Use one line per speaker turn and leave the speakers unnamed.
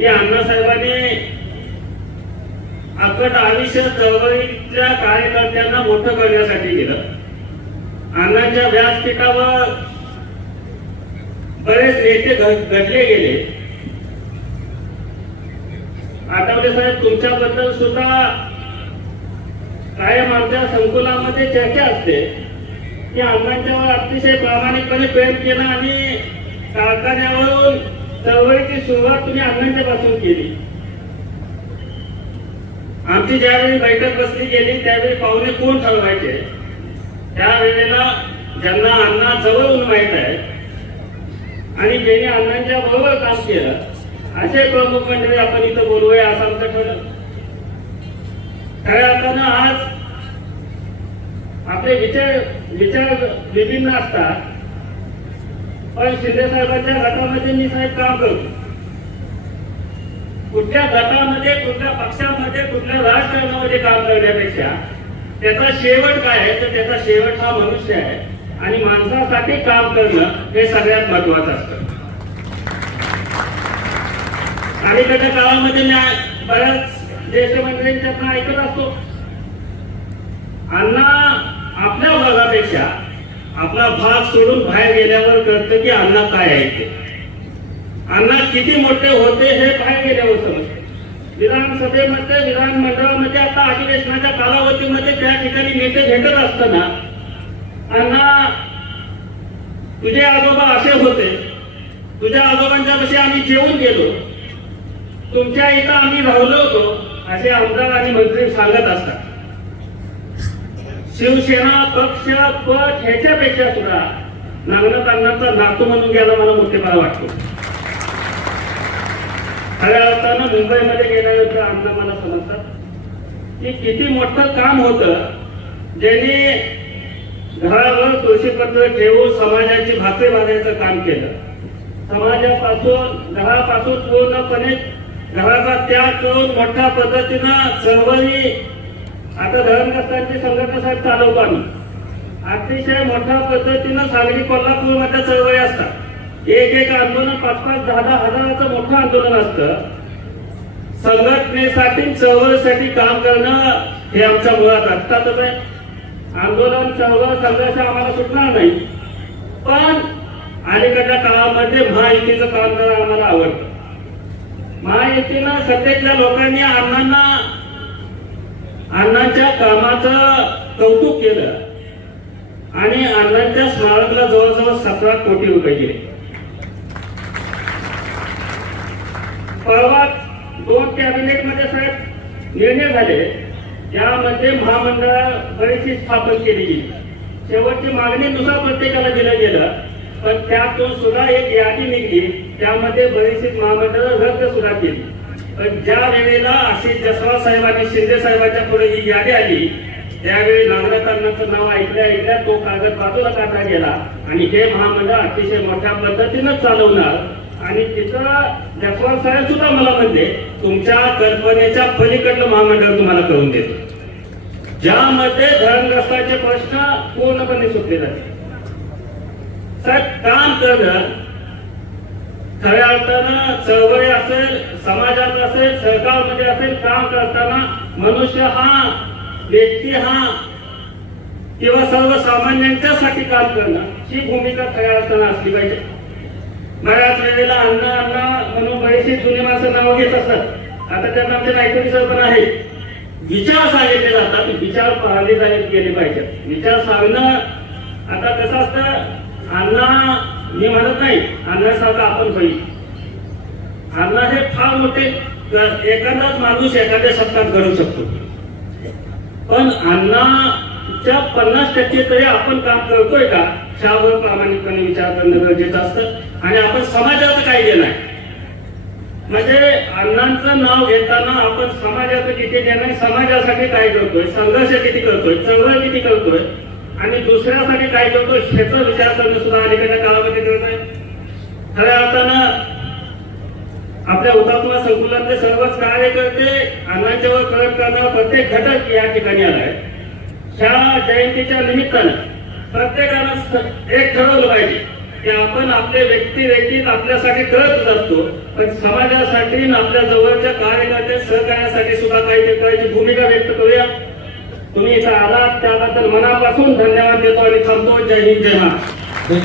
की अण्णासाहेबांनी अकट आयुष्य चळवळीतल्या कार्यकर्त्यांना मोठं करण्यासाठी गेलं अण्णांच्या व्यासपीठावर बरेच नेते घडले गेले. आठवले साहेब तुमच्याबद्दल सुद्धा कायम आमच्या संकुलामध्ये चर्चा असते की अण्णांच्यावर अतिशय प्रामाणिकपणे प्रेम केला आणि कारखान्यावरून चळवळीची सुरुवात तुम्ही अण्णांच्या पासून केली. आमची ज्यावेळी बैठक बसली गेली त्यावेळी पाहुणे कोण ठरवायचे? त्यावेळेला ज्यांना अण्णा जवळून माहीत आहे आणि ज्यांनी अण्णांच्या बरोबर काम केलं असे प्रमुख मंडळी आपण इथं बोलूया असं आमचं ठरलं. खऱ्या अर्थानं आज आपले विचार विचार विभिन्न असतात. पण शिंदे साहेबांच्या गटामध्ये मी साहेब काम करतो कुठल्या गटामध्ये कुठल्या पक्षामध्ये कुठल्या राजकारणामध्ये काम करण्यापेक्षा त्याचा शेवट काय आहे तर त्याचा शेवट हा मनुष्य आहे. आणि माणसासाठी काम करणं हे सगळ्यात महत्वाचं असतं. अलीकडच्या काळामध्ये मी बऱ्याच ज्येष्ठ मंडळींच्या ऐकत असतो. अण्णा आपल्या भागापेक्षा आपला भाग सोडून बाहेर गेल्यावर कळतं की अण्णा काय आहे ते. अण्णा किती मोठे होते हे बाहेर गेल्यावर समजते. विधानसभेमध्ये विधानमंडळामध्ये आता अधिवेशनाच्या कालावधीमध्ये त्या ठिकाणी नेते भेटत असताना अण्णा तुझे आजोबा असे होते. तुझ्या आजोबांच्या कसे आम्ही जेवून गेलो. तुमच्या इथं आम्ही राहिलो होतो असे आमदार आणि मंत्री सांगत असतात. शिवसेना पक्ष पट ह्याच्यापेक्षा सुद्धा नागनाथ तांगणाचा नातू म्हणून गेला मला मोठेपणा वाटतो. खऱ्या अर्थानं मुंबईमध्ये गेल्यानंतर अण्णा मला समजतात. की किती मोठं काम होतं ज्याने घरावर तुळशीपत्र ठेवून समाजाची भाकरी बांधायचं काम केलं. समाजापासून घरापासून पूर्णपणे घराचा त्याग करून मोठ्या पद्धतीनं चळवळी आता धरणग्रस्तांची संघटना साहेब चालवतो आम्ही. अतिशय मोठ्या पद्धतीनं सांगली कोल्हापूरमध्ये चळवळी असतात. एक एक आंदोलन पाच पाच दहा दहा हजाराचं मोठं आंदोलन असतं. संघटनेसाठी चळवळीसाठी काम करणं हे आमच्या मुळात असतातच आहे. आंदोलन चळवळ संघर्ष आम्हाला सुटणार नाही. पण अलीकडच्या काळामध्ये महायुतीचं काम करायला आम्हाला आवडतं. महायुतीनं सध्याच्या लोकांनी अण्णांना अण्णांच्या कामाचं कौतुक केलं. आणि अण्णांच्या स्मारकाला जवळजवळ सतरा कोटी रुपये गेले. परवा दोन कॅबिनेटमध्ये साहेब निर्णय झाले. यामध्ये महामंडळ बरीचशी स्थापन केली गेली शेवटची मागणी नुसार प्रत्येकाला दिलं गेलं. पण त्यातून सुद्धा एक यादी निघली. त्यामध्ये बरीचशी महामंडळ रद्द सुद्धा केली. पण ज्या वेळेला अशी जसराज साहेबांनी शिंदे साहेबांच्या पुढे ही यादी आली त्यावेळी नागरिकांचं नाव ऐकल्या ऐकल्या तो कागद बाजूला काढला गेला. आणि हे महामंडळ अतिशय मोठ्या पद्धतीनं चालवणार. आणि तिथं जसवाल साहेब सुद्धा मला म्हणते तुमच्या कल्पनेच्या पलीकडलं महामंडळ तुम्हाला करून देतो. ज्यामध्ये धरणग्रस्ताचे प्रश्न पूर्णपणे सुटले जाते. साहेब काम करणं खऱ्या अर्थानं चळवळी असेल समाजात असेल सरकारमध्ये असेल काम करताना मनुष्य हा व्यक्ती हा किंवा सर्वसामान्यांच्यासाठी काम करणं ही भूमिका खऱ्या अर्थानं असली पाहिजे. बऱ्याच वेळेला अन्न अन्न म्हणून बरेचसे जुनी माणसं नाव घेत असतात. आता त्यांना आमचे नायकरी सर पण आहे विचार सांगितले जातात विचार पाळले जायला गेले पाहिजेत. विचार सांगणं आता कसं असतं? अण्णा मी म्हणत नाही अण्णासारखं आपण होईल. अण्णा हे फार मोठे एखादाच माणूस एखाद्या शब्दात घडू शकतो. पण अण्णाच्या पन्नास टक्के तरी आपण काम करतोय का? त्यावर प्रामाणिकपणे विचार करणं गरजेचं असतं. आणि आपण समाजाचं काय देणं आहे. म्हणजे अण्णांचं नाव घेताना आपण समाजाचं किती देणं समाजासाठी काय करतोय? संघर्ष किती करतोय? चळवळ किती करतोय? आणि दुसऱ्यासाठी काय करतो ह्याचा विचार करणं सुद्धा अलीकडच्या काळामध्ये करत आहे. खऱ्या अर्थानं आपल्या हुतात्मा संकुलातले सर्वच कार्यकर्ते अण्णांच्यावर प्रयोग करणारा प्रत्येक घटक या ठिकाणी आलाय ह्या जयंतीच्या निमित्तानं प्रत्येकानं एक ठरवलं पाहिजे की आपण आपले व्यक्ती व्यक्तीत आपल्यासाठी करतच असतो पण समाजासाठी आणि आपल्या जवळच्या कार्यकर्ते सहकार्यासाठी सुद्धा काही ते करायची भूमिका व्यक्त करूया. तुम्ही इथं आलात त्याबद्दल मनापासून धन्यवाद देतो आणि थांबतो. जय हिंद जय महाराष्ट्र.